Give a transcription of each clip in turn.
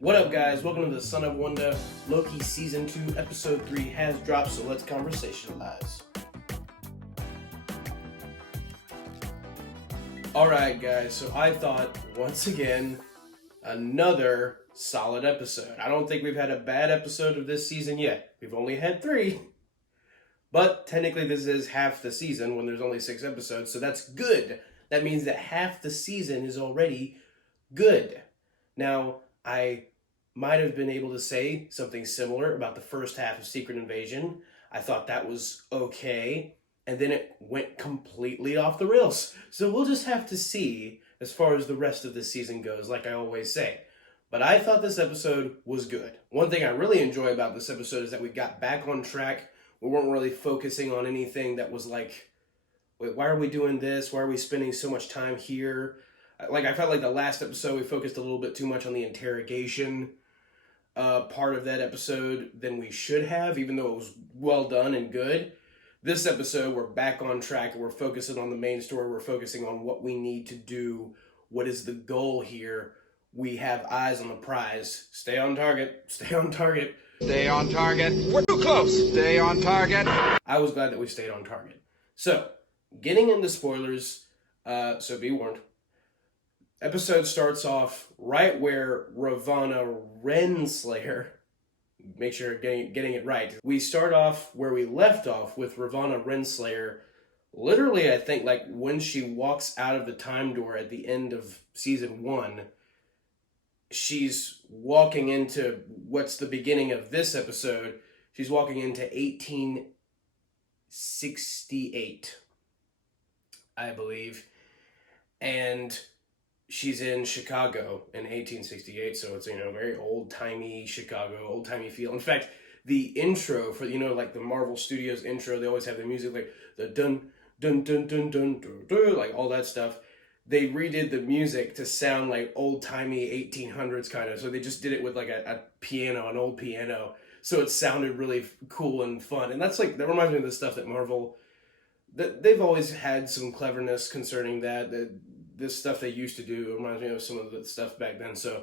What up, guys? Welcome to the Son of Wonder Loki Season 2, Episode 3 has dropped, so let's conversationalize. Alright, guys, so I thought, once again, another solid episode. I don't think we've had a bad episode of this season yet. We've only had 3. But technically this is half the season when there's only 6 episodes, so that's good. That means that half the season is already good. Now, I might have been able to say something similar about the first half of Secret Invasion. I thought that was okay, and then it went completely off the rails. So we'll just have to see as far as the rest of this season goes, like I always say. But I thought this episode was good. One thing I really enjoy about this episode is that we got back on track. We weren't really focusing on anything that was like, wait, why are we doing this? Why are we spending so much time here? Like, I felt like the last episode we focused a little bit too much on the interrogation part of that episode than we should have, even though it was well done and good. This episode, we're back on track and we're focusing on the main story. We're focusing on what we need to do. What is the goal here? We have eyes on the prize. Stay on target. Stay on target. Stay on target. We're too close. Stay on target. I was glad that we stayed on target. So, getting into spoilers, so be warned. Episode starts off right where Ravonna Renslayer, make sure getting it right. We start off where we left off with Ravonna Renslayer. Literally, I think, like, when she walks out of the time door at the end of season 1, she's walking into what's the beginning of this episode. She's walking into 1868, I believe. And she's in Chicago in 1868, so it's, very old-timey Chicago, old-timey feel. In fact, the intro for, like the Marvel Studios intro, they always have the music, like the dun, dun, dun, dun, dun, dun, dun, like all that stuff. They redid the music to sound like old-timey 1800s kind of, so they just did it with like a piano, an old piano, so it sounded really cool and fun. And that reminds me of the stuff that Marvel, they've always had some cleverness concerning that this stuff they used to do reminds me of some of the stuff back then, so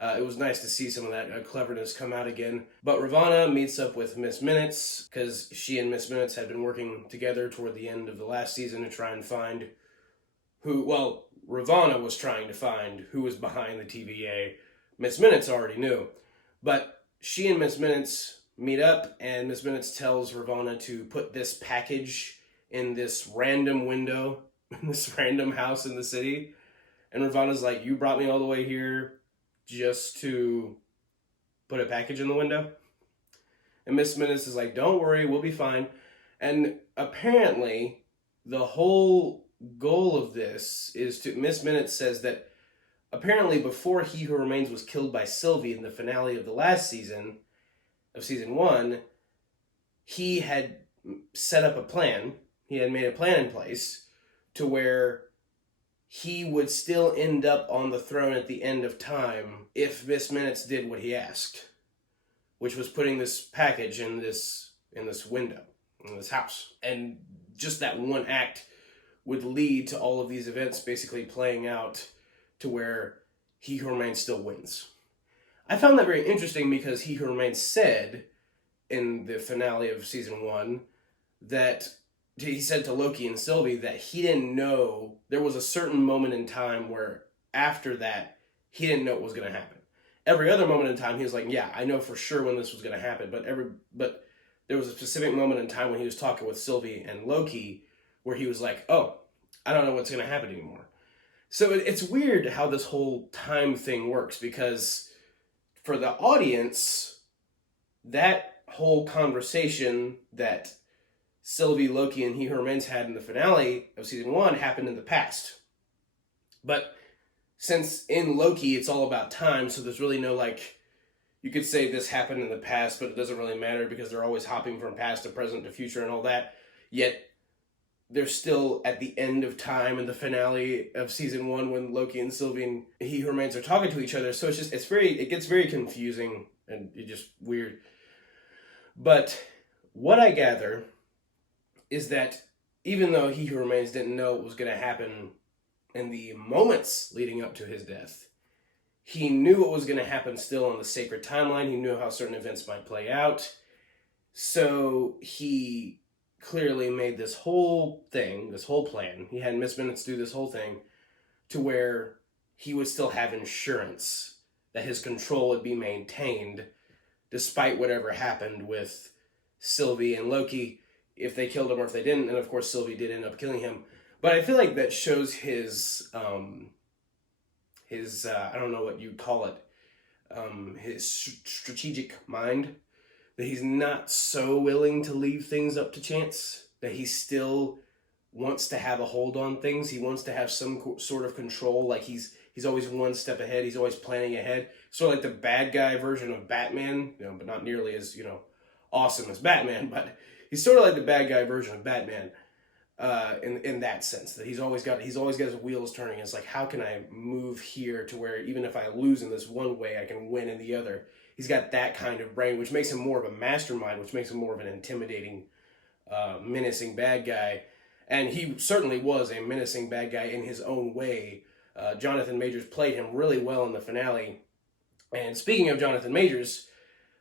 it was nice to see some of that cleverness come out again. But Ravonna meets up with Miss Minutes, because she and Miss Minutes had been working together toward the end of the last season to try and find Ravonna was trying to find who was behind the TVA. Miss Minutes already knew. But she and Miss Minutes meet up, and Miss Minutes tells Ravonna to put this package in this random window in this random house in the city. And Ravonna's like, you brought me all the way here just to put a package in the window? And Miss Minutes is like, don't worry, we'll be fine. And apparently, the whole goal of this is to... Miss Minutes says that apparently before He Who Remains was killed by Sylvie in the finale of the last season, of season 1, he had set up a plan. He had made a plan in place to where he would still end up on the throne at the end of time if Miss Minutes did what he asked, which was putting this package in this window, in this house. And just that one act would lead to all of these events basically playing out to where He Who Remains still wins. I found that very interesting because He Who Remains said in the finale of season 1 that he said to Loki and Sylvie that he didn't know, there was a certain moment in time where after that, he didn't know what was going to happen. Every other moment in time, he was like, yeah, I know for sure when this was going to happen, but there was a specific moment in time when he was talking with Sylvie and Loki where he was like, oh, I don't know what's going to happen anymore. So it's weird how this whole time thing works, because for the audience, that whole conversation that Sylvie, Loki, and He Who Remains had in the finale of season 1 happened in the past. But since in Loki it's all about time, so there's really no, you could say this happened in the past, but it doesn't really matter because they're always hopping from past to present to future and all that. Yet they're still at the end of time in the finale of season 1 when Loki and Sylvie and He Who Remains are talking to each other. So it gets very confusing and it's just weird. But what I gather is that even though He Who Remains didn't know what was going to happen in the moments leading up to his death, he knew what was going to happen still on the sacred timeline. He knew how certain events might play out. So he clearly made this whole thing, this whole plan. He had Miss Minutes do this whole thing to where he would still have insurance that his control would be maintained despite whatever happened with Sylvie and Loki, if they killed him or if they didn't. And of course, Sylvie did end up killing him. But I feel like that shows his I don't know what you'd call it, his strategic mind, that he's not so willing to leave things up to chance, that he still wants to have a hold on things. He wants to have some sort of control. Like he's always one step ahead. He's always planning ahead. Sort of like the bad guy version of Batman, but not nearly as, awesome as Batman, but he's sort of like the bad guy version of Batman. In that sense, that he's always got his wheels turning. It's like, how can I move here to where even if I lose in this one way, I can win in the other? He's got that kind of brain, which makes him more of a mastermind, which makes him more of an intimidating, menacing bad guy. And he certainly was a menacing bad guy in his own way. Jonathan Majors played him really well in the finale. And speaking of Jonathan Majors,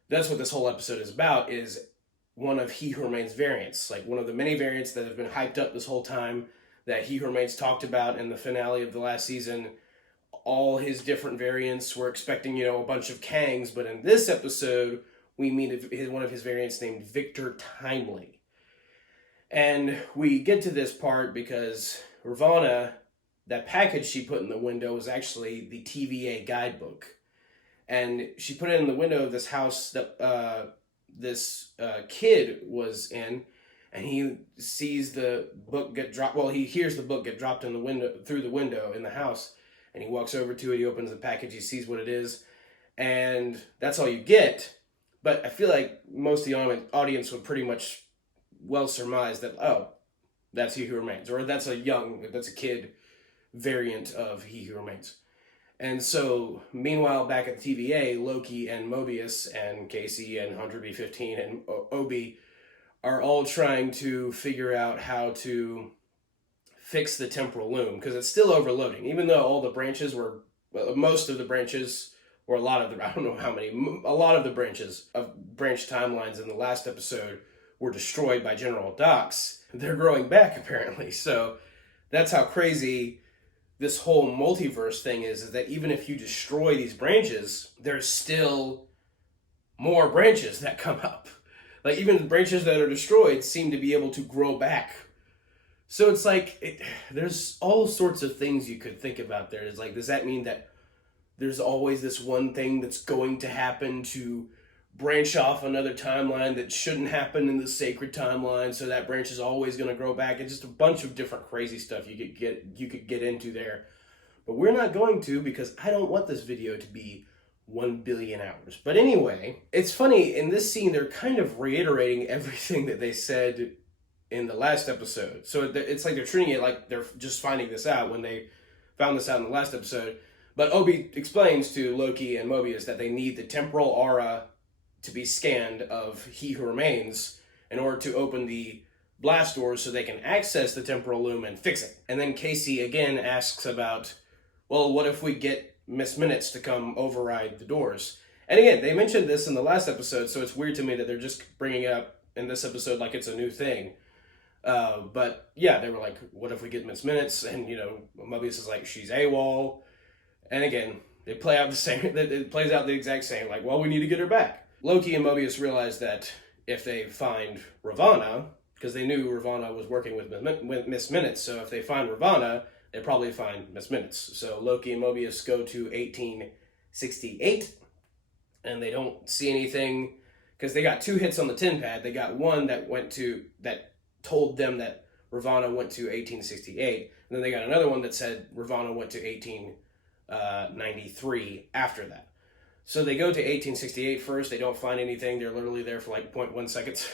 that's what this whole episode is about, is one of He Who Remains variants, like one of the many variants that have been hyped up this whole time that He Who Remains talked about in the finale of the last season. All his different variants, we're expecting, a bunch of Kangs, but in this episode, we meet one of his variants named Victor Timely. And we get to this part because Ravonna, that package she put in the window was actually the TVA guidebook. And she put it in the window of this house that this kid was in, and he sees the book get dropped. Well, he hears the book get dropped in the window, through the window in the house, and he walks over to it. He opens the package. He sees what it is, and that's all you get. But I feel like most of the audience would pretty much well surmise that, oh, that's He Who Remains, or that's a kid variant of He Who Remains. And so, meanwhile, back at the TVA, Loki and Mobius and Casey and Hunter B-15 and Obi are all trying to figure out how to fix the temporal loom, because it's still overloading. Even though all the branches most of the branches, or a lot of the, I don't know how many, a lot of the branches of branch timelines in the last episode were destroyed by General Dox, they're growing back apparently. So that's how crazy this whole multiverse thing is that even if you destroy these branches, there's still more branches that come up. Like, even the branches that are destroyed seem to be able to grow back. So it's like, there's all sorts of things you could think about there. It's like, does that mean that there's always this one thing that's going to happen to branch off another timeline that shouldn't happen in the sacred timeline, so that branch is always going to grow back? It's just a bunch of different crazy stuff you could get into there. But we're not going to, because I don't want this video to be 1 billion hours. But anyway, it's funny, in this scene, they're kind of reiterating everything that they said in the last episode. So it's like they're treating it like they're just finding this out when they found this out in the last episode. But Obi explains to Loki and Mobius that they need the temporal aura to be scanned of He Who Remains in order to open the blast doors so they can access the temporal loom and fix it. And then Casey again asks about, well, what if we get Miss Minutes to come override the doors? And again, they mentioned this in the last episode, so it's weird to me that they're just bringing it up in this episode like it's a new thing. But yeah, they were like, what if we get Miss Minutes? And, Mobius is like, she's AWOL. And again, they play out the same, it plays out the exact same, like, well, we need to get her back. Loki and Mobius realize that if they find Ravonna, because they knew Ravonna was working with Miss Minutes, so if they find Ravonna, they probably find Miss Minutes. So Loki and Mobius go to 1868, and they don't see anything, because they got 2 hits on the tin pad. They got one that told them that Ravonna went to 1868, and then they got another one that said Ravonna went to 1893 after that. So they go to 1868 first. They don't find anything. They're literally there for like 0.1 seconds.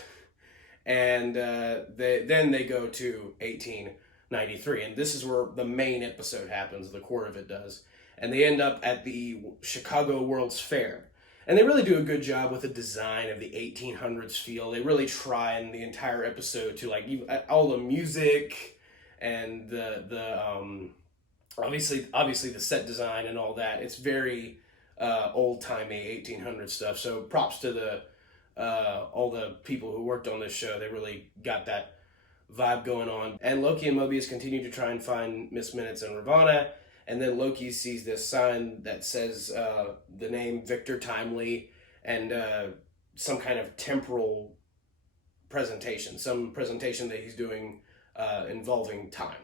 And then they go to 1893. And this is where the main episode happens. The core of it does. And they end up at the Chicago World's Fair. And they really do a good job with the design of the 1800s feel. They really try in the entire episode to, like, all the music and the obviously the set design and all that. It's very old-timey 1800 stuff. So props to the all the people who worked on this show. They really got that vibe going on. And Loki and Mobius continue to try and find Miss Minutes and Ravonna. And then Loki sees this sign that says the name Victor Timely and some kind of temporal presentation, some presentation that he's doing involving time.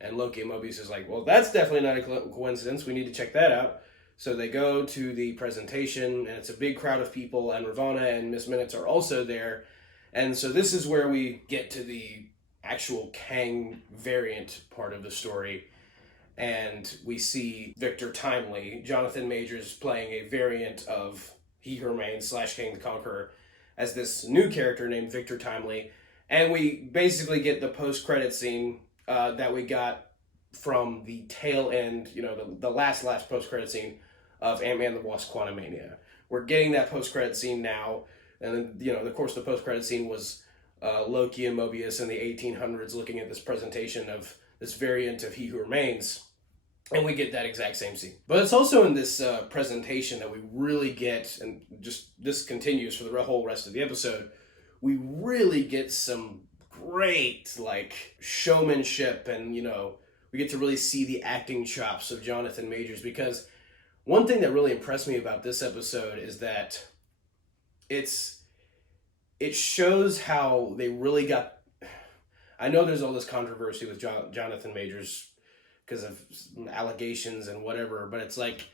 And Loki and Mobius is like, well, that's definitely not a coincidence. We need to check that out. So they go to the presentation, and it's a big crowd of people, and Ravonna and Miss Minutes are also there. And so this is where we get to the actual Kang variant part of the story. And we see Victor Timely, Jonathan Majors, playing a variant of He Who Remains / King the Conqueror as this new character named Victor Timely. And we basically get the post-credit scene that we got from the tail end, the last post-credit scene of Ant-Man the Wasp: Quantumania. We're getting that post-credit scene now. And then, of course, the post-credit scene was Loki and Mobius in the 1800s looking at this presentation of this variant of He Who Remains. And we get that exact same scene. But it's also in this presentation that we really get, and just this continues for the whole rest of the episode, we really get some great, showmanship, and, we get to really see the acting chops of Jonathan Majors, because one thing that really impressed me about this episode is that it shows how they really got... I know there's all this controversy with Jonathan Majors because of allegations and whatever, but it's like,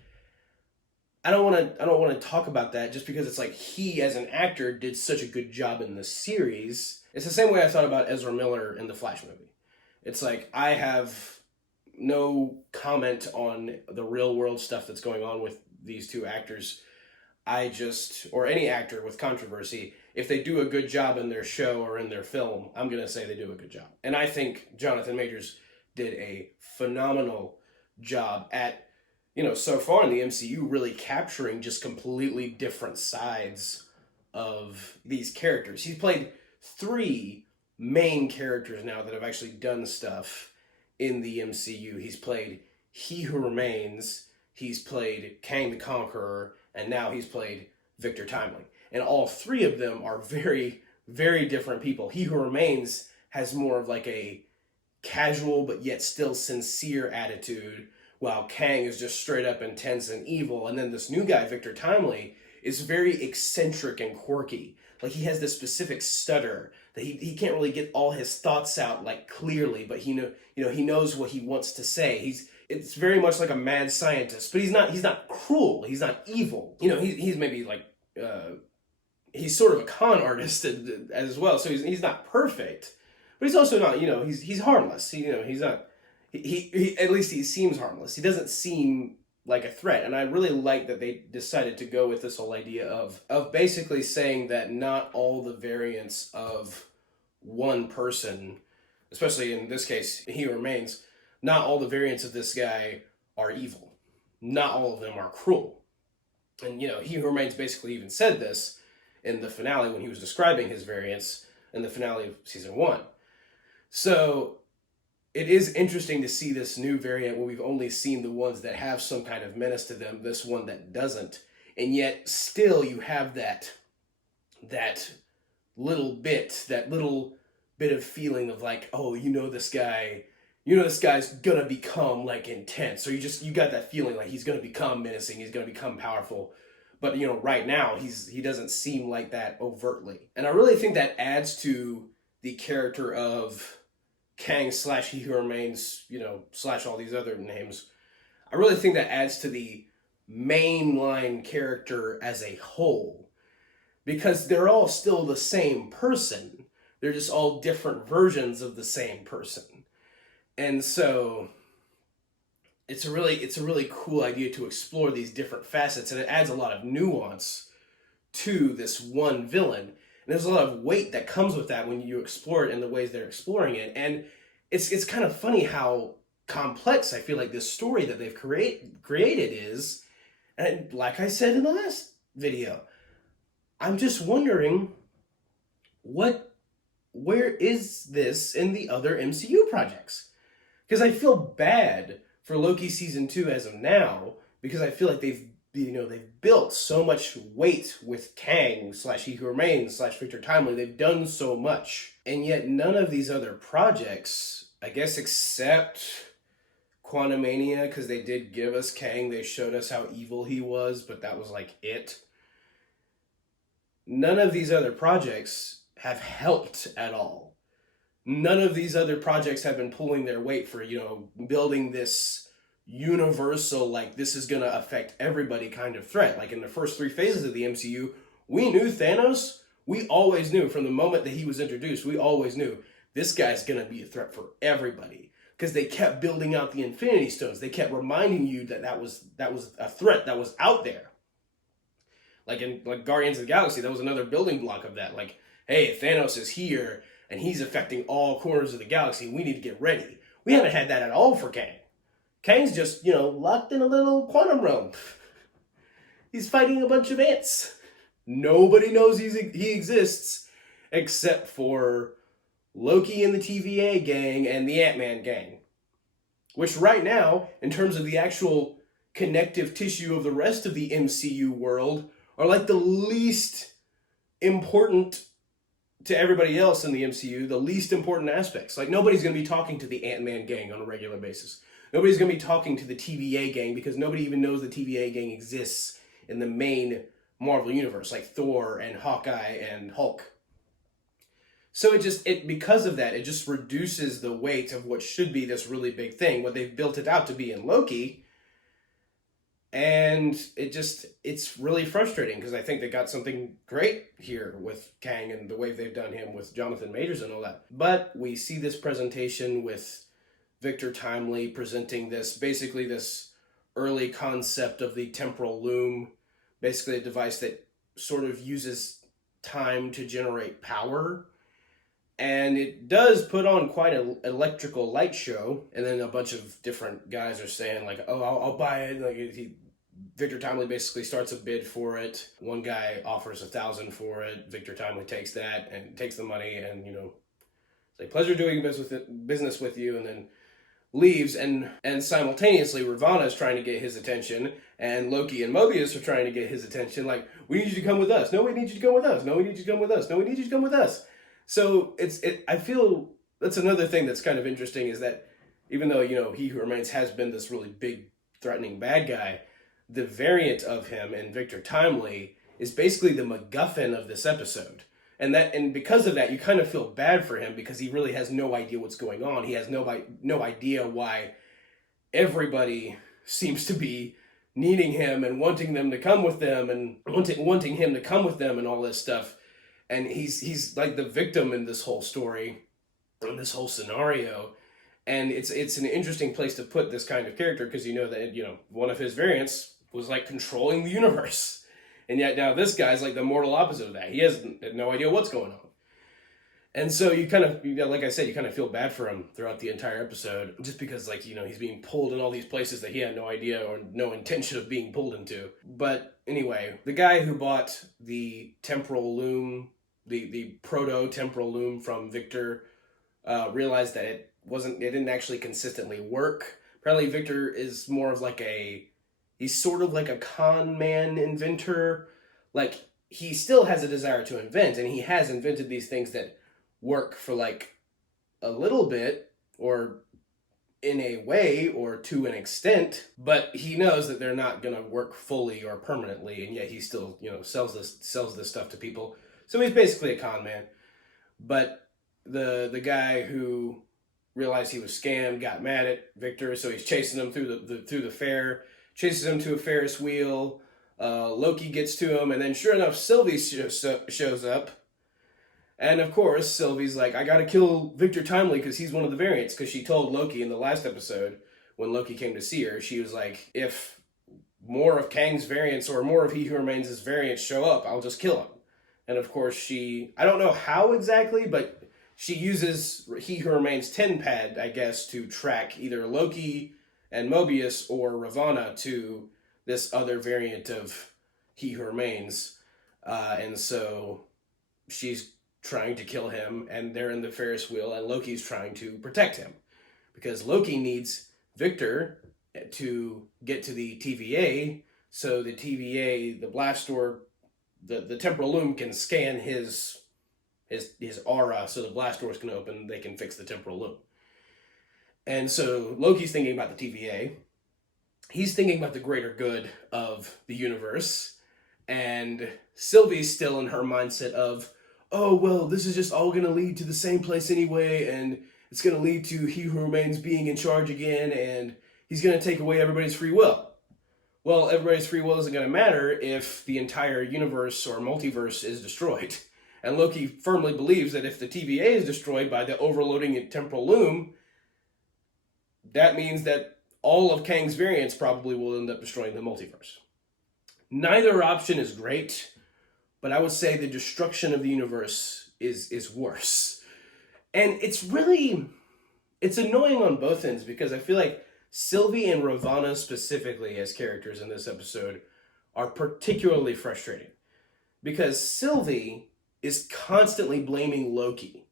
I don't want to talk about that just because it's like he as an actor did such a good job in the series. It's the same way I thought about Ezra Miller in the Flash movie. It's like, I have no comment on the real world stuff that's going on with these two actors. Or any actor with controversy, if they do a good job in their show or in their film, I'm going to say they do a good job. And I think Jonathan Majors did a phenomenal job at, so far in the MCU, really capturing just completely different sides of these characters. He's played 3 main characters now that have actually done stuff in the MCU. He's played He Who Remains, he's played Kang the Conqueror, and now he's played Victor Timely. And all 3 of them are very, very different people. He Who Remains has more of a casual but yet still sincere attitude, while Kang is just straight up intense and evil. And then this new guy, Victor Timely, is very eccentric and quirky. He has this specific stutter that he can't really get all his thoughts out clearly, but he knows what he wants to say. It's very much like a mad scientist, but he's not cruel. He's not evil. He's maybe he's sort of a con artist as well. So he's not perfect, but he's also not, he's harmless. He's not, he at least he seems harmless. He doesn't seem like a threat. And I really like that they decided to go with this whole idea of basically saying that not all the variants of one person, especially in this case, He Who Remains, not all the variants of this guy are evil. Not all of them are cruel. And, He Who Remains basically even said this in the finale when he was describing his variants in the finale of season 1. So it is interesting to see this new variant where we've only seen the ones that have some kind of menace to them, this one that doesn't. And yet still you have that little bit of feeling of this guy's gonna become intense. Or you got that feeling he's gonna become menacing, he's gonna become powerful. But right now he doesn't seem like that overtly. And I really think that adds to the character of Kang / He Who Remains, / all these other names. I really think that adds to the mainline character as a whole, because they're all still the same person. They're just all different versions of the same person. And so it's a really cool idea to explore these different facets, and it adds a lot of nuance to this one villain. And there's a lot of weight that comes with that when you explore it in the ways they're exploring it. And it's kind of funny how complex I feel like this story that they've created is. And like I said in the last video, I'm just wondering, where is this in the other MCU projects? Because I feel bad for Loki season 2 as of now, because I feel like they've they've built so much weight with Kang / He Who Remains / Victor Timely. They've done so much, and yet none of these other projects, I guess, except Quantumania, because they did give us Kang. They showed us how evil he was, but that was like it. None of these other projects have helped at all. None of these other projects have been pulling their weight for, building this universal, like, this is going to affect everybody kind of threat. Like, in the first 3 phases of the MCU, we knew Thanos. We always knew from the moment that he was introduced, we always knew this guy's going to be a threat for everybody. Because they kept building out the Infinity Stones. They kept reminding you that was a threat that was out there. Like in Guardians of the Galaxy, that was another building block of that. Like, hey, Thanos is here, and he's affecting all corners of the galaxy. We need to get ready. We haven't had that at all for Kang. Kang's just, locked in a little quantum realm. He's fighting a bunch of ants. Nobody knows he exists except for Loki and the TVA gang and the Ant-Man gang. Which right now, in terms of the actual connective tissue of the rest of the MCU world, are like the least important to everybody else in the MCU, the least important aspects. Like, nobody's going to be talking to the Ant-Man gang on a regular basis. Nobody's going to be talking to the TVA gang because nobody even knows the TVA gang exists in the main Marvel universe, like Thor and Hawkeye and Hulk. So because of that, it just reduces the weight of what should be this really big thing, what they've built it out to be in Loki. And it's really frustrating because I think they got something great here with Kang and the way they've done him with Jonathan Majors and all that. But we see this presentation with Victor Timely presenting basically this early concept of the temporal loom, basically a device that sort of uses time to generate power. And it does put on quite an electrical light show. And then a bunch of different guys are saying, like, oh, I'll buy it. Like, Victor Timely basically starts a bid for it. One guy offers $1,000 for it. Victor Timely takes that and takes the money and, say, pleasure doing business with you, and then leaves. And simultaneously, Ravonna is trying to get his attention, and Loki and Mobius are trying to get his attention. Like, we need you to come with us. No, we need you to come with us. No, we need you to come with us. No, we need you to come with us. So I feel that's another thing that's kind of interesting is that even though, He Who Remains has been this really big, threatening bad guy, the variant of him in Victor Timely is basically the MacGuffin of this episode. And because of that, you kind of feel bad for him because he really has no idea what's going on. He has no idea why everybody seems to be needing him and wanting them to come with them and wanting him to come with them and all this stuff. And he's like the victim in this whole story, in this whole scenario. And it's an interesting place to put this kind of character because that one of his variants was like controlling the universe. And yet now this guy's like the mortal opposite of that. He has no idea what's going on. And so you kind of, like I said, you kind of feel bad for him throughout the entire episode just because, like, he's being pulled in all these places that he had no idea or no intention of being pulled into. But anyway, the guy who bought the temporal loom, the proto-temporal loom from Victor, realized that it didn't actually consistently work. Apparently Victor is more of like he's sort of like a con man inventor. Like, he still has a desire to invent, and he has invented these things that work for like a little bit or in a way or to an extent, but he knows that they're not going to work fully or permanently, and yet he still, sells this stuff to people. So he's basically a con man. But the guy who realized he was scammed got mad at Victor, so he's chasing him through the fair, chases him to a Ferris wheel. Loki gets to him, and then sure enough, Sylvie shows up. And of course, Sylvie's like, I gotta kill Victor Timely because he's one of the variants, because she told Loki in the last episode, when Loki came to see her, she was like, if more of Kang's variants or more of He Who Remains' variants show up, I'll just kill him. And of course I don't know how exactly, but she uses He Who Remains 10 pad, I guess, to track either Loki and Mobius or Ravonna to this other variant of He Who Remains. And so she's trying to kill him, and they're in the Ferris wheel, and Loki's trying to protect him. Because Loki needs Victor to get to the TVA so the TVA, the blast door, the temporal loom can scan his aura, so the blast doors can open, they can fix the temporal loop. And so Loki's thinking about the TVA. He's thinking about the greater good of the universe. And Sylvie's still in her mindset of, oh, well, this is just all going to lead to the same place anyway, and it's going to lead to He Who Remains being in charge again, and he's going to take away everybody's free will. Well, everybody's free will isn't going to matter if the entire universe or multiverse is destroyed. And Loki firmly believes that if the TVA is destroyed by the overloading temporal loom, that means that all of Kang's variants probably will end up destroying the multiverse. Neither option is great, but I would say the destruction of the universe is worse. And it's annoying on both ends, because I feel like Sylvie and Ravonna specifically as characters in this episode are particularly frustrating. Because Sylvie is constantly blaming Loki.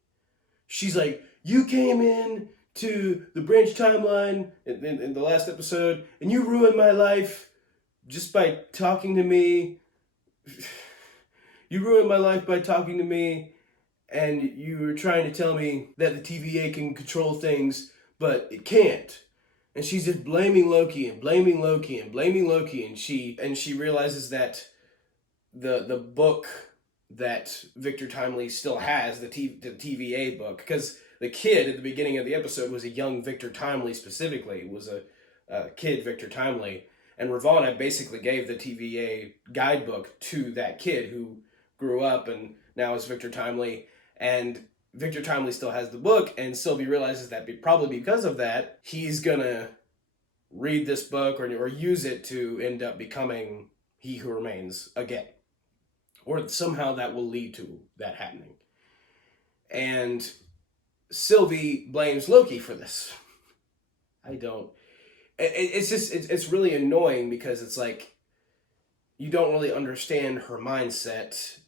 She's like, you came in to the branch timeline in the last episode, and you ruined my life just by talking to me. You ruined my life by talking to me, and you were trying to tell me that the TVA can control things, but it can't. And she's just blaming Loki and blaming Loki and blaming Loki, and she realizes that the book that Victor Timely still has, the TVA book, because the kid at the beginning of the episode was a young Victor Timely specifically, was a kid Victor Timely, and Ravonna basically gave the TVA guidebook to that kid who grew up and now is Victor Timely, and Victor Timely still has the book, and Sylvie realizes that probably because of that, he's gonna read this book or use it to end up becoming He Who Remains again. Or somehow that will lead to that happening. And Sylvie blames Loki for this. It's really annoying, because it's like, you don't really understand her mindset.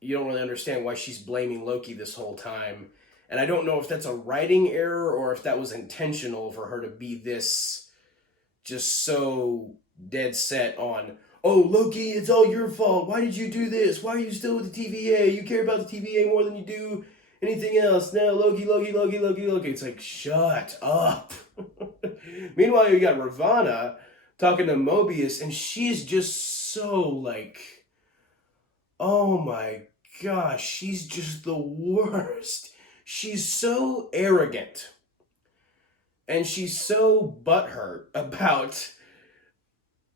You don't really understand why she's blaming Loki this whole time. And I don't know if that's a writing error or if that was intentional for her to be this just so dead set on, oh, Loki, it's all your fault. Why did you do this? Why are you still with the TVA? You care about the TVA more than you do anything else. Now, Loki. It's like, shut up. Meanwhile, you got Ravonna talking to Mobius, and she's just so like, oh my gosh, she's just the worst. She's so arrogant. And she's so butthurt about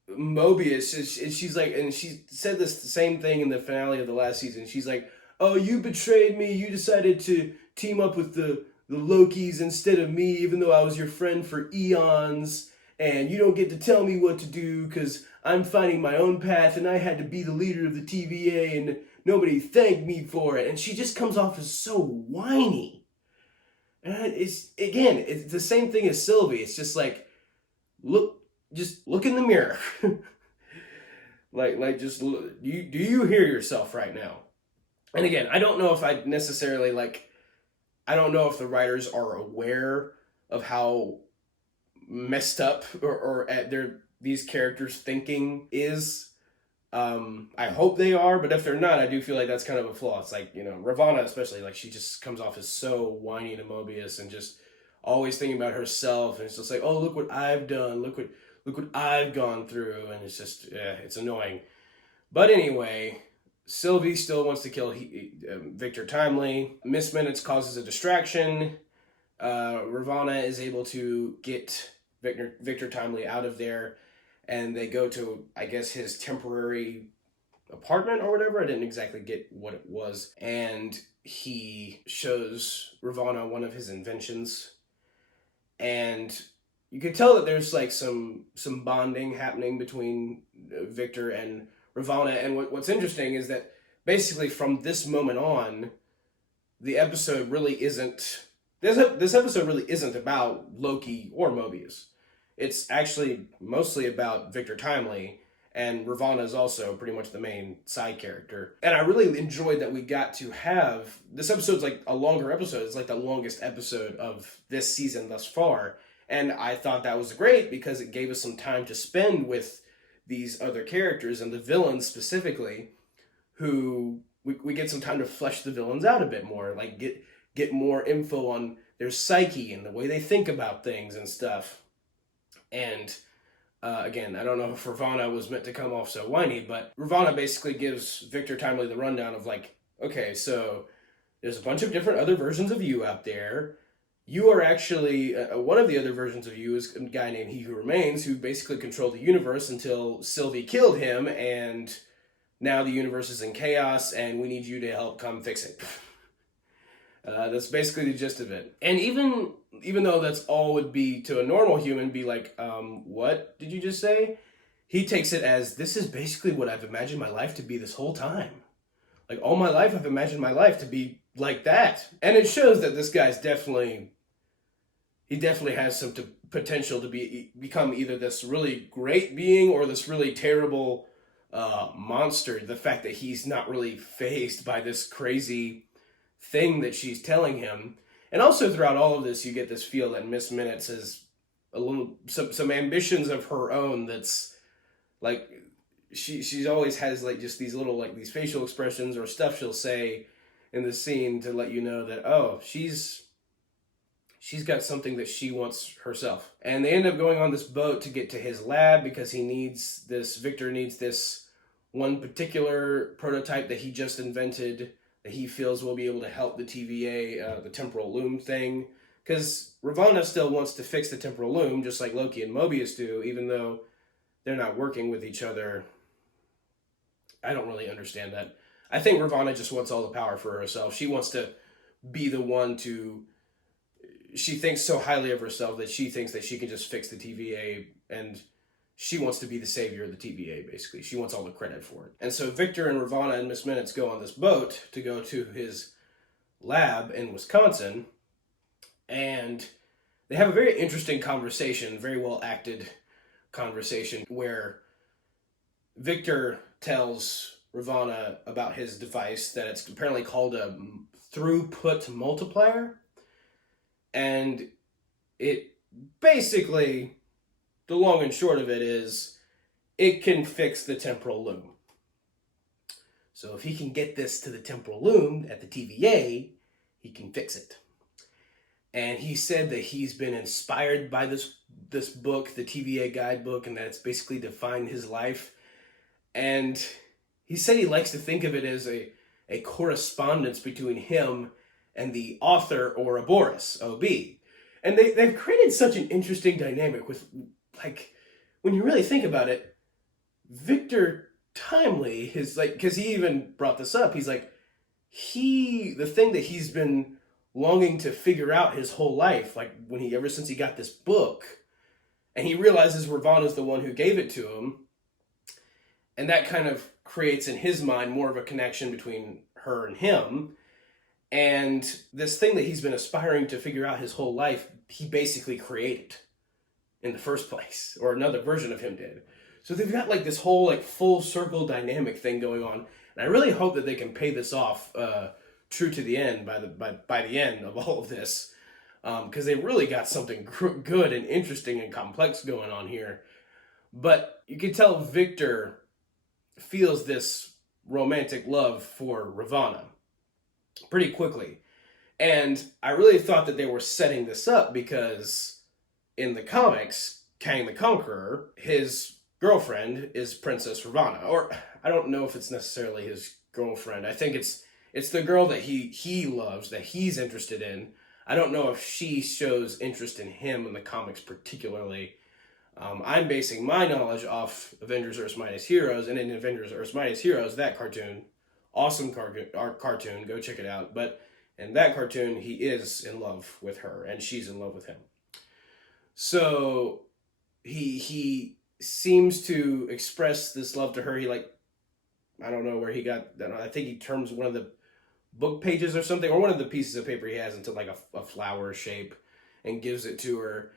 Mobius. And she's like, and she said this the same thing in the finale of the last season. She's like, oh, you betrayed me. You decided to team up with the Lokis instead of me, even though I was your friend for eons. And you don't get to tell me what to do because I'm finding my own path and I had to be the leader of the TVA and nobody thanked me for it. And she just comes off as so whiny. And it's the same thing as Sylvie. It's just like, look in the mirror. just look, do you hear yourself right now? And again, I don't know if I necessarily I don't know if the writers are aware of how messed up or at these characters' thinking is. I hope they are, but if they're not, I do feel like that's kind of a flaw. It's like, Ravonna especially, she just comes off as so whiny to Mobius and just always thinking about herself, and it's just like, oh, look what I've done, look what I've gone through, and it's just, it's annoying. But anyway, Sylvie still wants to kill Victor Timely. Miss Minutes causes a distraction. Ravonna is able to get Victor Timely out of there, and they go to, I guess, his temporary apartment or whatever. I didn't exactly get what it was. And he shows Ravonna one of his inventions. And you can tell that there's some bonding happening between Victor and Ravonna. And what's interesting is that basically from this moment on, the episode really isn't... This episode really isn't about Loki or Mobius. It's actually mostly about Victor Timely, and Ravonna is also pretty much the main side character. And I really enjoyed that we got to have... This episode's a longer episode. It's the longest episode of this season thus far. And I thought that was great because it gave us some time to spend with these other characters and the villains specifically, who we get some time to flesh the villains out a bit more, like get more info on their psyche and the way they think about things and stuff. And again, I don't know if Ravonna was meant to come off so whiny, but Ravonna basically gives Victor Timely the rundown of like, okay, so there's a bunch of different other versions of you out there. You are actually, one of the other versions of you is a guy named He Who Remains, who basically controlled the universe until Sylvie killed him, and now the universe is in chaos, and we need you to help come fix it. That's basically the gist of it. And even though that's all would be to a normal human, be like, what did you just say? He takes it as, this is basically what I've imagined my life to be this whole time. Like, all my life, I've imagined my life to be like that. And it shows that this guy's definitely has some potential to become either this really great being or this really terrible monster. The fact that he's not really fazed by this crazy thing that she's telling him. And also throughout all of this, you get this feel that Miss Minutes has some ambitions of her own. That's like, she's always has like just these little, like, these facial expressions or stuff she'll say in the scene to let you know that, oh, she's got something that she wants herself. And they end up going on this boat to get to his lab because Victor needs this one particular prototype that he just invented that he feels will be able to help the TVA, the temporal loom thing. Because Ravonna still wants to fix the temporal loom, just like Loki and Mobius do, even though they're not working with each other. I don't really understand that. I think Ravonna just wants all the power for herself. She wants to be the one to... She thinks so highly of herself that she thinks that she can just fix the TVA, and she wants to be the savior of the TVA, basically. She wants all the credit for it. And so Victor and Ravonna and Miss Minutes go on this boat to go to his lab in Wisconsin, and they have a very interesting conversation, very well acted conversation, where Victor tells Ravonna about his device, that it's apparently called a throughput multiplier. And it basically, the long and short of it is, it can fix the temporal loom. So if he can get this to the temporal loom at the TVA, he can fix it. And he said that he's been inspired by this book, the TVA guidebook, and that it's basically defined his life. And he said he likes to think of it as a correspondence between him and the author, Ouroboros, OB. And they've created such an interesting dynamic with, like, when you really think about it, Victor Timely is like, because he even brought this up, he's like, the thing that he's been longing to figure out his whole life, like ever since he got this book, and he realizes Ravonna's the one who gave it to him, and that kind of creates in his mind more of a connection between her and him. And this thing that he's been aspiring to figure out his whole life, he basically created in the first place, or another version of him did. So they've got like this whole like full circle dynamic thing going on, and I really hope that they can pay this off true to the end by the end of all of this, because they really got something good and interesting and complex going on here. But you can tell Victor feels this romantic love for Ravonna pretty quickly. And I really thought that they were setting this up because in the comics, Kang the Conqueror, his girlfriend is Princess Ravonna. Or I don't know if it's necessarily his girlfriend. I think it's the girl that he loves, that he's interested in. I don't know if she shows interest in him in the comics particularly. I'm basing my knowledge off Avengers Earth's Mightiest Heroes, and in Avengers Earth's Mightiest Heroes, that cartoon, awesome cartoon, go check it out. But in that cartoon, he is in love with her, and she's in love with him. So he seems to express this love to her. He I don't know where he got that. I think he turns one of the book pages or something, or one of the pieces of paper he has into like a flower shape and gives it to her.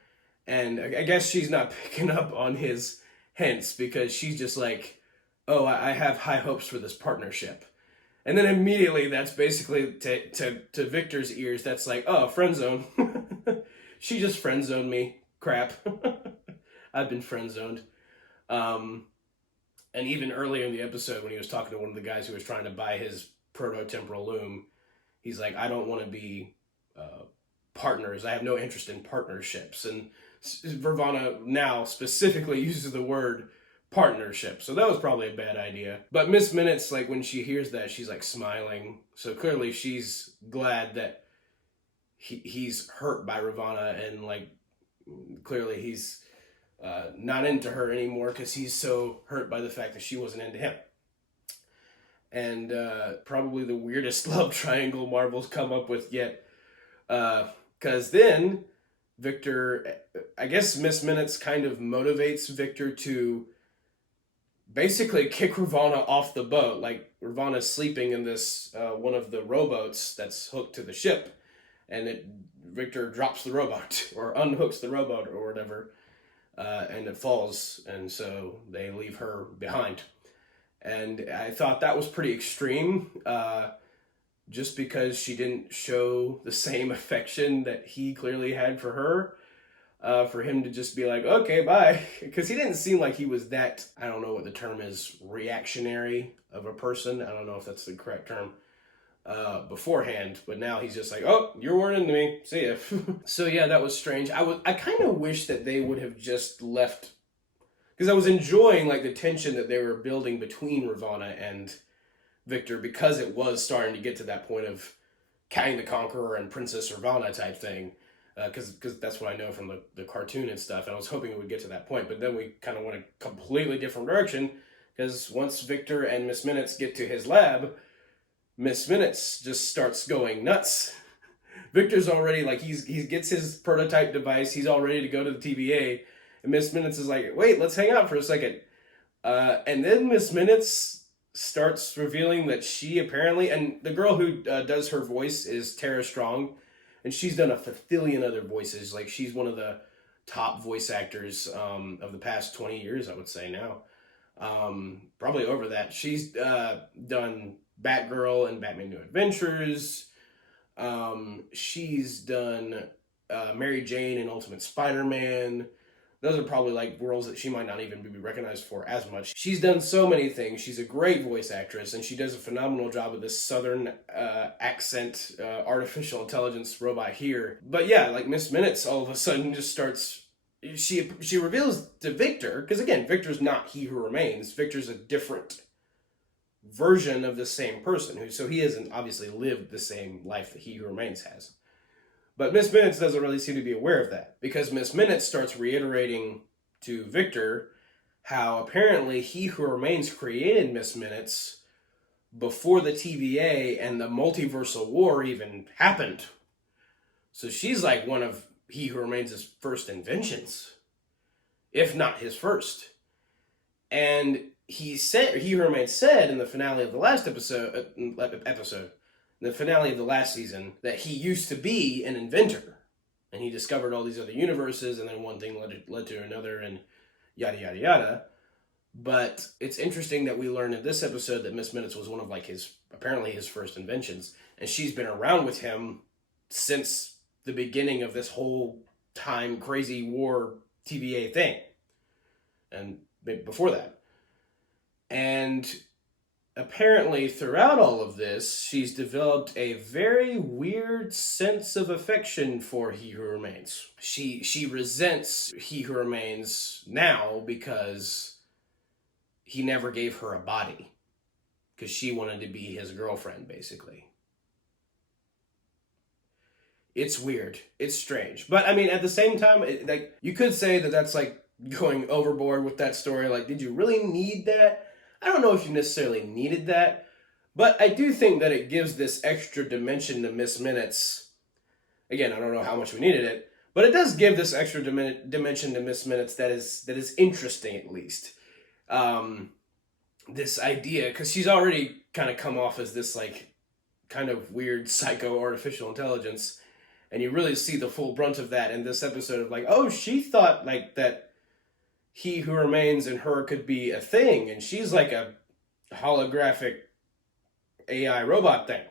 And I guess she's not picking up on his hints because she's just like, oh, I have high hopes for this partnership. And then immediately that's basically to Victor's ears, that's like, oh, friend zone. She just friend zoned me. Crap. I've been friend zoned. And even earlier in the episode, when he was talking to one of the guys who was trying to buy his proto-temporal loom, he's like, I don't want to be partners. I have no interest in partnerships. And Vervana now specifically uses the word partnership. So that was probably a bad idea. But Miss Minutes, like when she hears that, she's like smiling. So clearly she's glad that he's hurt by Ravana, and like clearly he's not into her anymore because he's so hurt by the fact that she wasn't into him. And probably the weirdest love triangle Marvel's come up with yet. Because then Victor, I guess Miss Minutes kind of motivates Victor to basically kick Ravana off the boat. Like Ravana's sleeping in this one of the rowboats that's hooked to the ship, and Victor drops the rowboat or unhooks the rowboat or whatever, and it falls, and so they leave her behind. And I thought that was pretty extreme, just because she didn't show the same affection that he clearly had for her. For him to just be like, okay, bye. Because he didn't seem like he was that, I don't know what the term is, reactionary of a person. I don't know if that's the correct term beforehand. But now he's just like, oh, you weren't into me. See ya. So yeah, that was strange. I kind of wish that they would have just left, because I was enjoying like the tension that they were building between Ravana and Victor, because it was starting to get to that point of Kang the Conqueror and Princess Ravana type thing. Because that's what I know from the cartoon and stuff, and I was hoping it would get to that point, but then we kind of went a completely different direction, because once Victor and Miss Minutes get to his lab, Miss Minutes just starts going nuts. Victor's already, like, he gets his prototype device, he's all ready to go to the TVA, and Miss Minutes is like, wait, let's hang out for a second. And then Miss Minutes starts revealing that she apparently, and the girl who does her voice is Tara Strong, and she's done a fulfillion other voices. Like, she's one of the top voice actors of the past 20 years, I would say now. Probably over that. She's done Batgirl and Batman New Adventures. She's done Mary Jane in Ultimate Spider-Man. Those are probably like roles that she might not even be recognized for as much. She's done so many things. She's a great voice actress, and she does a phenomenal job with this southern accent artificial intelligence robot here. But yeah, like Miss Minutes all of a sudden just starts, she reveals to Victor, because again, Victor's not He Who Remains. Victor's a different version of the same person, so he hasn't obviously lived the same life that He Who Remains has. But Miss Minutes doesn't really seem to be aware of that, because Miss Minutes starts reiterating to Victor how apparently He Who Remains created Miss Minutes before the TVA and the multiversal war even happened. So she's like one of He Who Remains' first inventions, if not his first. And He Who Remains said in the finale of the last episode, the finale of the last season, that he used to be an inventor, and he discovered all these other universes, and then one thing led to another, and yada yada yada. But it's interesting that we learned in this episode that Miss Minutes was one of like his first inventions, and she's been around with him since the beginning of this whole time crazy war TVA thing, and before that. And apparently, throughout all of this, she's developed a very weird sense of affection for He Who Remains. She resents He Who Remains now because he never gave her a body, because she wanted to be his girlfriend, basically. It's weird. It's strange. But, I mean, at the same time, like, you could say that that's, like, going overboard with that story. Like, did you really need that? I don't know if you necessarily needed that, but I do think that it gives this extra dimension to Miss Minutes. Again, I don't know how much we needed it, but it does give this extra dimension to Miss Minutes that is interesting, at least. This idea, because she's already kind of come off as this like kind of weird psycho artificial intelligence, and you really see the full brunt of that in this episode of like, oh, she thought like that He Who Remains and her could be a thing, and she's like a holographic AI robot thing.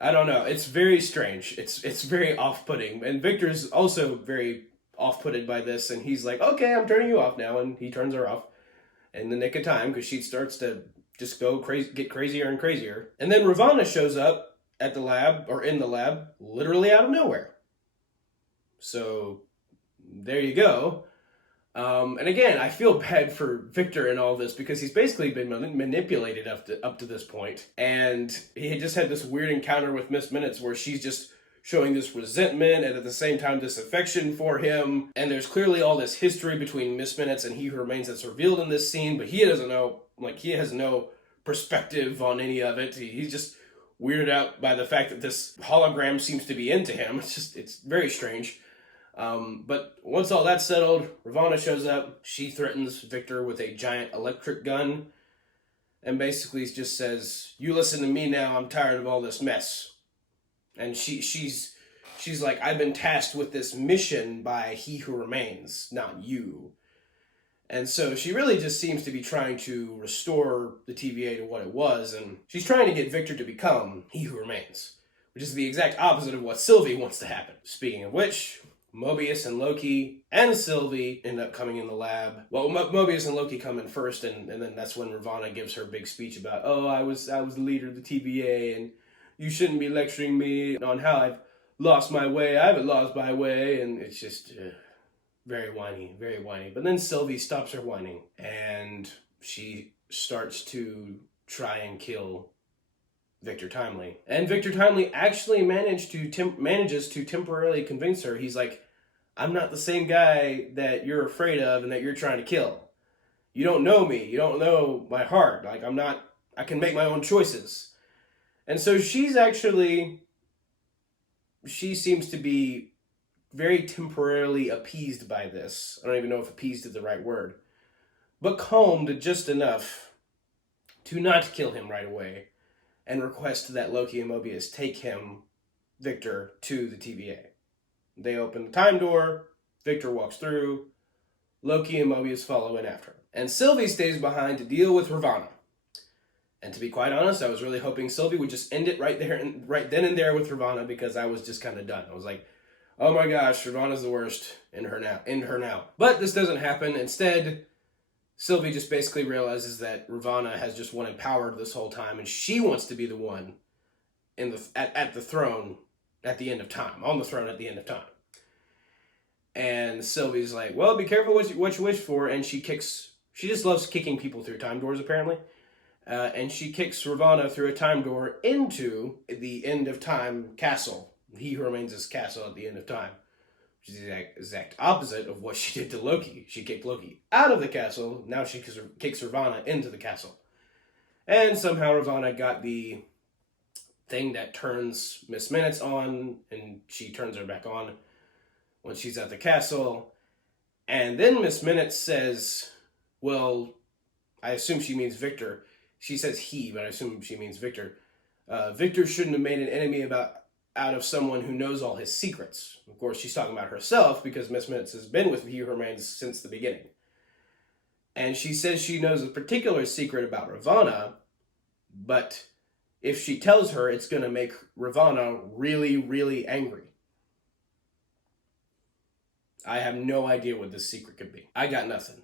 I don't know. It's very strange. It's very off-putting, and Victor's also very off-putted by this, and he's like, okay, I'm turning you off now, and he turns her off. in the nick of time because she starts to just go crazy, get crazier and crazier. And then Ravonna shows up at the lab, or in the lab, literally out of nowhere. So there you go. And again, I feel bad for Victor in all this because he's basically been manipulated up to this point. And he had just had this weird encounter with Miss Minutes where she's just showing this resentment and at the same time this affection for him. And there's clearly all this history between Miss Minutes and He Who Remains that's revealed in this scene, but he doesn't know, like, he has no perspective on any of it. He's just weirded out by the fact that this hologram seems to be into him. It's very strange. But once all that's settled, Ravonna shows up. She threatens Victor with a giant electric gun and basically just says, "You listen to me now, I'm tired of all this mess." And she's like, "I've been tasked with this mission by He Who Remains, not you." And so she really just seems to be trying to restore the TVA to what it was, and she's trying to get Victor to become He Who Remains, which is the exact opposite of what Sylvie wants to happen. Speaking of which, Mobius and Loki and Sylvie end up coming in the lab. Well, Mobius and Loki come in first, and then that's when Ravonna gives her big speech about, "Oh, I was the leader of the TVA, and you shouldn't be lecturing me on how I've lost my way. I haven't lost my way," and it's just very whiny, very whiny. But then Sylvie stops her whining, and she starts to try and kill Victor Timely. And Victor Timely actually manages to temporarily convince her. He's like, "I'm not the same guy that you're afraid of and that you're trying to kill. You don't know me. You don't know my heart. Like, I can make my own choices." And so she seems to be very temporarily appeased by this. I don't even know if appeased is the right word. But calmed just enough to not kill him right away and request that Loki and Mobius take Victor, to the TVA. They open the time door, Victor walks through, Loki and Mobius follow in after. And Sylvie stays behind to deal with Ravonna. And to be quite honest, I was really hoping Sylvie would just end it right then and there with Ravonna, because I was just kind of done. I was like, oh my gosh, Ravonna's the worst. End her now. But this doesn't happen. Instead, Sylvie just basically realizes that Ravonna has just wanted power this whole time, and she wants to be the one at the throne at the end of time, on the throne at the end of time. And Sylvie's like, well, be careful what you wish for, and she just loves kicking people through time doors, apparently. And she kicks Ravonna through a time door into the end of time castle. He Who Remains' castle at the end of time. Which is the exact opposite of what she did to Loki. She kicked Loki out of the castle. Now she kicks Ravonna into the castle. And somehow Ravonna got the thing that turns Miss Minutes on, and she turns her back on when she's at the castle. And then Miss Minutes says, well, I assume she means Victor. She says he, but I assume she means Victor. Victor shouldn't have made an enemy out of someone who knows all his secrets. Of course, she's talking about herself, because Miss Minutes has been with He Who Remains since the beginning. And she says she knows a particular secret about Ravonna, but if she tells her, it's going to make Ravonna really, really angry. I have no idea what this secret could be. I got nothing.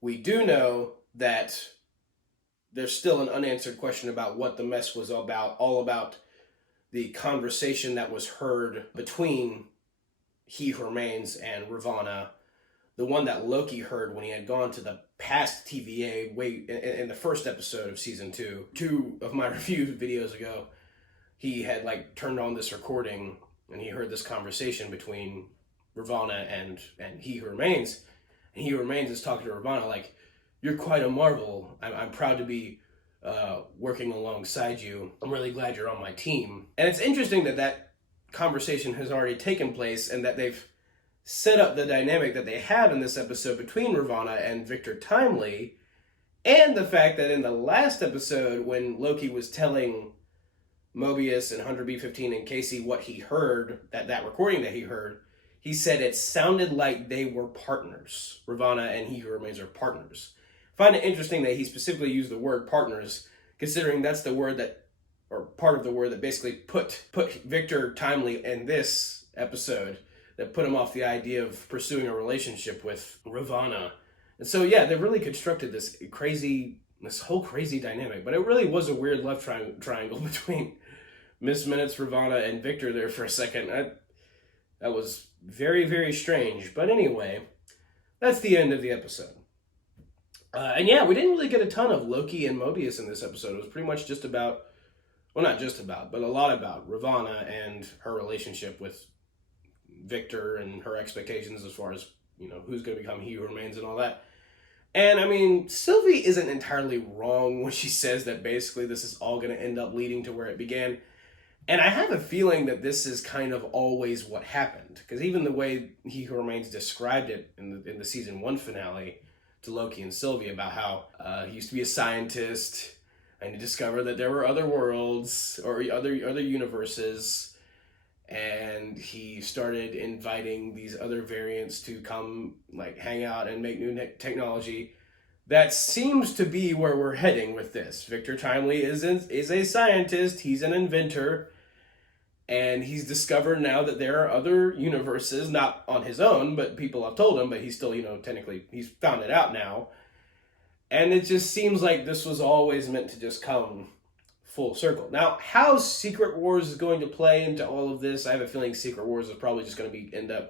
We do know that there's still an unanswered question about what the mess was all about the conversation that was heard between He Who Remains and Ravonna, the one that Loki heard when he had gone to the past TVA way in the first episode of season 2. 2 of my review videos ago, he had turned on this recording and he heard this conversation between Ravonna and He Who Remains. And He Who Remains is talking to Ravonna like, "You're quite a marvel. I'm proud to be working alongside you. I'm really glad you're on my team." And it's interesting that conversation has already taken place, and that they've set up the dynamic that they have in this episode between Ravonna and Victor Timely, and the fact that in the last episode, when Loki was telling Mobius and Hunter B-15 and Casey what he heard, that recording that he heard, he said it sounded like they were partners. Ravonna and He Who Remains are partners. I find it interesting that he specifically used the word partners, considering that's the word that, or part of the word that basically put Victor Timely in this episode, that put him off the idea of pursuing a relationship with Ravonna. And so, yeah, they really constructed this whole crazy dynamic. But it really was a weird love triangle between Miss Minutes, Ravonna, and Victor there for a second. That was very, very strange. But anyway, that's the end of the episode. And yeah, we didn't really get a ton of Loki and Mobius in this episode. It was pretty much just about, well, not just about, but a lot about Ravonna and her relationship with Victor and her expectations as far as, who's going to become He Who Remains and all that. And I mean, Sylvie isn't entirely wrong when she says that basically this is all going to end up leading to where it began. And I have a feeling that this is kind of always what happened. Because even the way He Who Remains described it in the season 1 finale to Loki and Sylvie about how he used to be a scientist and he discovered that there were other worlds or other universes, and he started inviting these other variants to come like hang out and make new technology. That seems to be where we're heading with this. Victor Timely is a scientist, he's an inventor, and he's discovered now that there are other universes, not on his own, but people have told him, but he's still, technically, he's found it out now. And it just seems like this was always meant to just come full circle. Now, how Secret Wars is going to play into all of this, I have a feeling Secret Wars is probably just going to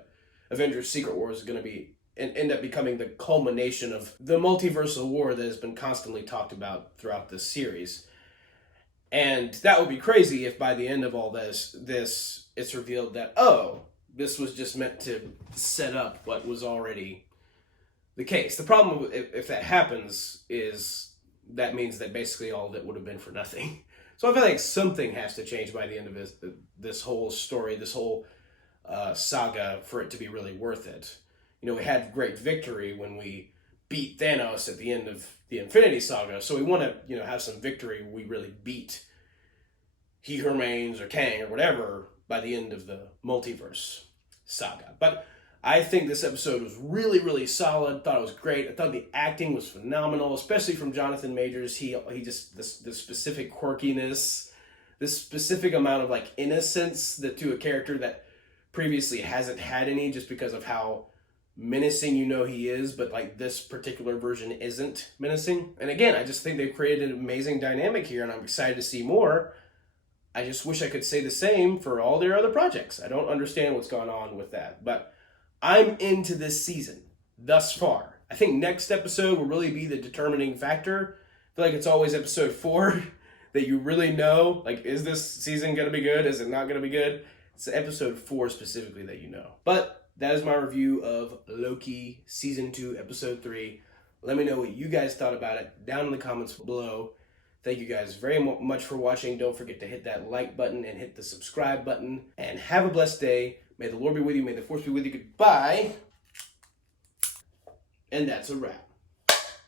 Avengers Secret Wars is going to end up becoming the culmination of the multiversal war that has been constantly talked about throughout this series. And that would be crazy if by the end of all this it's revealed that, this was just meant to set up what was already the case. The problem if that happens is that means that basically all of it would have been for nothing. So I feel like something has to change by the end of this whole story, this whole saga, for it to be really worth it. We had great victory when we beat Thanos at the end of the Infinity Saga, so we want to, have some victory. We really beat He Who Remains or Kang or whatever by the end of the multiverse saga. But I think this episode was really, really solid. Thought it was great. I thought the acting was phenomenal, especially from Jonathan Majors. He just this specific quirkiness, this specific amount of like innocence to a character that previously hasn't had any, just because of how menacing he is, but like this particular version isn't menacing. And again, I just think they've created an amazing dynamic here, and I'm excited to see more. I just wish I could say the same for all their other projects. I don't understand what's going on with that, but I'm into this season thus far. I think next episode will really be the determining factor. I feel like it's always episode 4 that you really know, like, is this season going to be good? Is it not going to be good? It's episode 4 specifically that you know. But that is my review of Loki Season 2, Episode 3. Let me know what you guys thought about it down in the comments below. Thank you guys very much for watching. Don't forget to hit that like button and hit the subscribe button. And have a blessed day. May the Lord be with you. May the Force be with you. Goodbye. And that's a wrap.